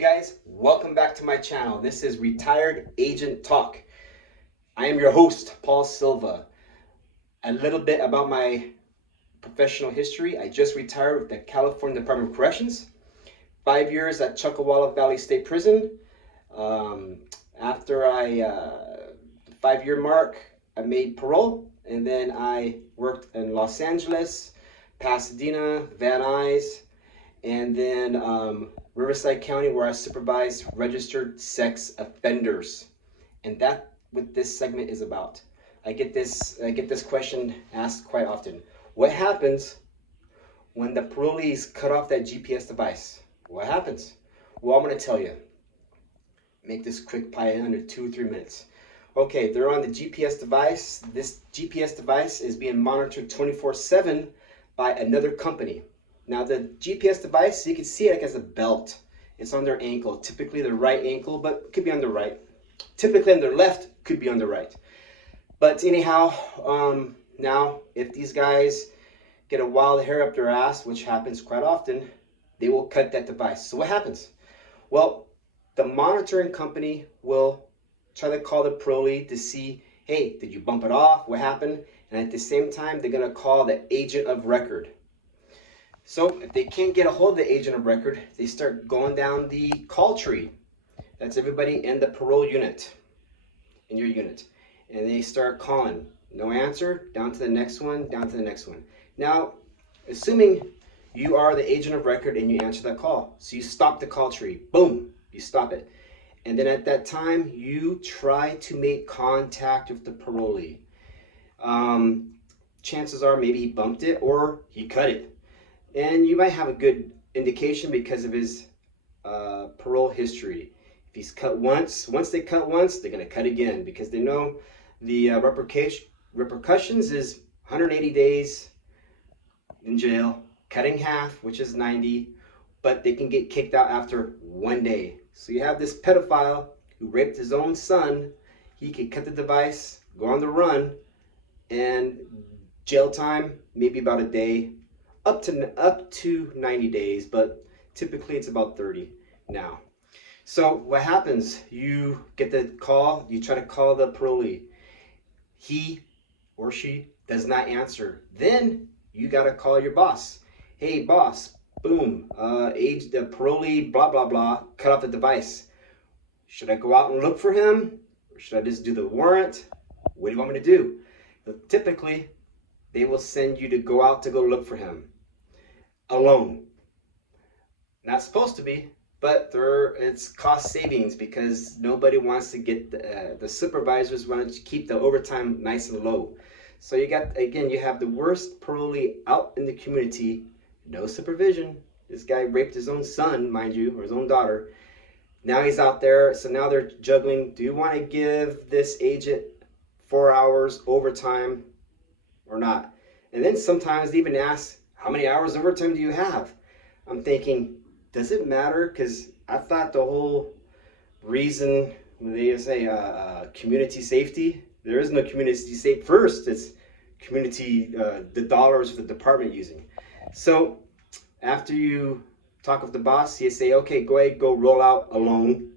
guys, welcome back to my channel. This is Retired Agent Talk. I am your host, Paul Silva. A little bit about my professional history. I just retired with the California Department of Corrections. 5 years at Chuckawalla Valley State Prison. After the 5-year mark, I made parole, and then I worked in Los Angeles, Pasadena, Van Nuys, and then Riverside County, where I supervise registered sex offenders. And that's what this segment is about. I get this question asked quite often. What happens when the parolees cut off that GPS device? What happens? Well, I'm going to tell you. Make this quick, probably under 2 or 3 minutes. Okay, they're on the GPS device. This GPS device is being monitored 24/7 by another company. Now the GPS device, you can see it like as a belt. It's on their ankle, typically the right ankle, but it could be on the right. Typically on their left, could be on the right. But anyhow, now if these guys get a wild hair up their ass, which happens quite often, they will cut that device. So what happens? Well, the monitoring company will try to call the parolee to see, hey, did you bump it off? What happened? And at the same time, they're going to call the agent of record. So if they can't get a hold of the agent of record, they start going down the call tree. That's everybody in the parole unit, in your unit. And they start calling. No answer, down to the next one, down to the next one. Now, assuming you are the agent of record and you answer that call. So you stop the call tree. Boom, you stop it. And then at that time, you try to make contact with the parolee. Chances are maybe he bumped it or he cut it. And you might have a good indication because of his parole history. If he's cut once they cut once, they're going to cut again because they know the repercussions is 180 days in jail, cutting half, which is 90, but they can get kicked out after 1 day. So you have this pedophile who raped his own son. He could cut the device, go on the run, and jail time, maybe about a day, up to 90 days, but typically it's about 30 now. So what happens? You get the call, you try to call the parolee. He or she does not answer. Then you got to call your boss. Hey, boss, boom, the parolee, blah, blah, blah, cut off the device. Should I go out and look for him? Or should I just do the warrant? What do you want me to do? Typically, they will send you to go out to go look for him alone. Not supposed to be, but it's cost savings because nobody wants to get the supervisors want to keep the overtime nice and low. So you have the worst parolee out in the community, no supervision. This guy raped his own son, mind you, or his own daughter. Now he's out there, so now they're juggling. Do you want to give this agent 4 hours overtime or not? And then sometimes they even ask, how many hours overtime do you have? I'm thinking, does it matter? Because I thought the whole reason when they say community safety, there is no community safety first. It's community, the dollars the department using. So after you talk with the boss, you say, okay, go ahead, go roll out alone.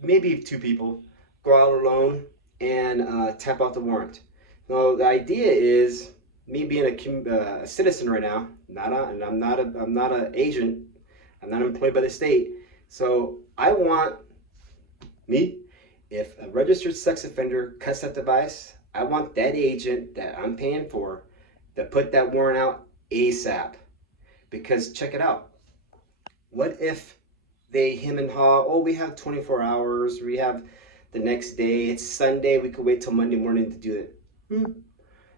Maybe 2 people go out alone and tap out the warrant. So the idea is, me being a citizen right now, I'm not an agent, I'm not employed by the state. So I want if a registered sex offender cuts that device, I want that agent that I'm paying for to put that warrant out ASAP. Because check it out. What if they him and haw, oh, we have 24 hours, we have the next day, it's Sunday, we could wait till Monday morning to do it.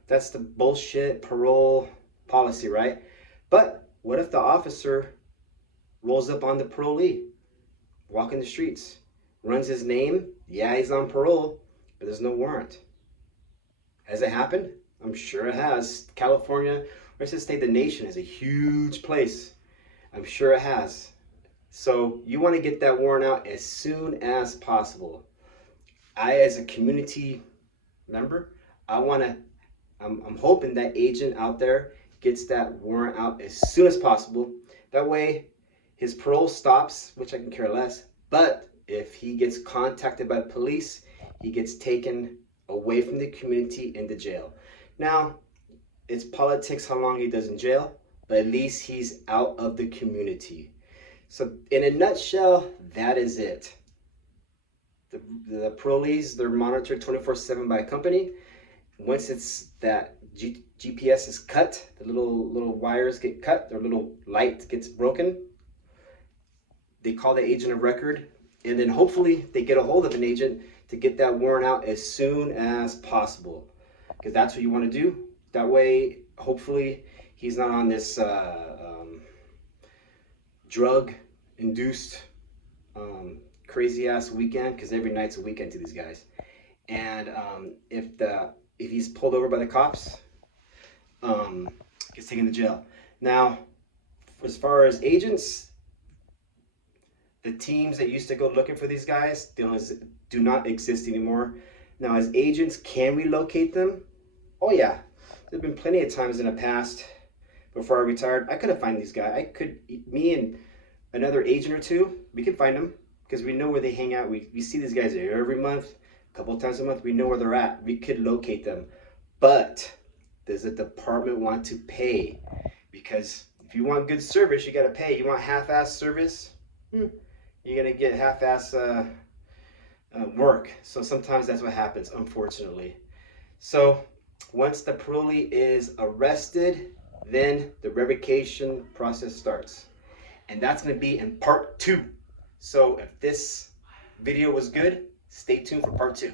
That's the bullshit parole policy, right? But what if the officer rolls up on the parolee, walking the streets, runs his name? Yeah, he's on parole, but there's no warrant. Has it happened? I'm sure it has. California, or to say the nation, is a huge place. I'm sure it has. So you want to get that warrant out as soon as possible. I, as a community member, I'm hoping that agent out there gets that warrant out as soon as possible. That way, his parole stops, which I can care less. But if he gets contacted by police, he gets taken away from the community into jail. Now, it's politics how long he does in jail, but at least he's out of the community. So in a nutshell, that is it. The parolees, they're monitored 24/7 by a company. Once it's that GPS is cut, the little wires get cut, their little light gets broken, they call the agent of record, and then hopefully they get a hold of an agent to get that warrant out as soon as possible, because that's what you want to do. That way, hopefully, he's not on this drug-induced crazy ass weekend, because every night's a weekend to these guys. And if he's pulled over by the cops, gets taken to jail. Now, as far as agents, the teams that used to go looking for these guys do not exist anymore. Now, as agents, can we locate them? Oh yeah, there's been plenty of times in the past before I retired. I could have found these guys. Me and another agent or two, we could find them because we know where they hang out. We see these guys every month, a couple of times a month. We know where they're at. We could locate them. But does the department want to pay? Because if you want good service, you got to pay. You want half-ass service? You're going to get half-ass work. So sometimes that's what happens, unfortunately. So once the parolee is arrested, then the revocation process starts. And that's going to be in part 2. So if this video was good, stay tuned for part 2.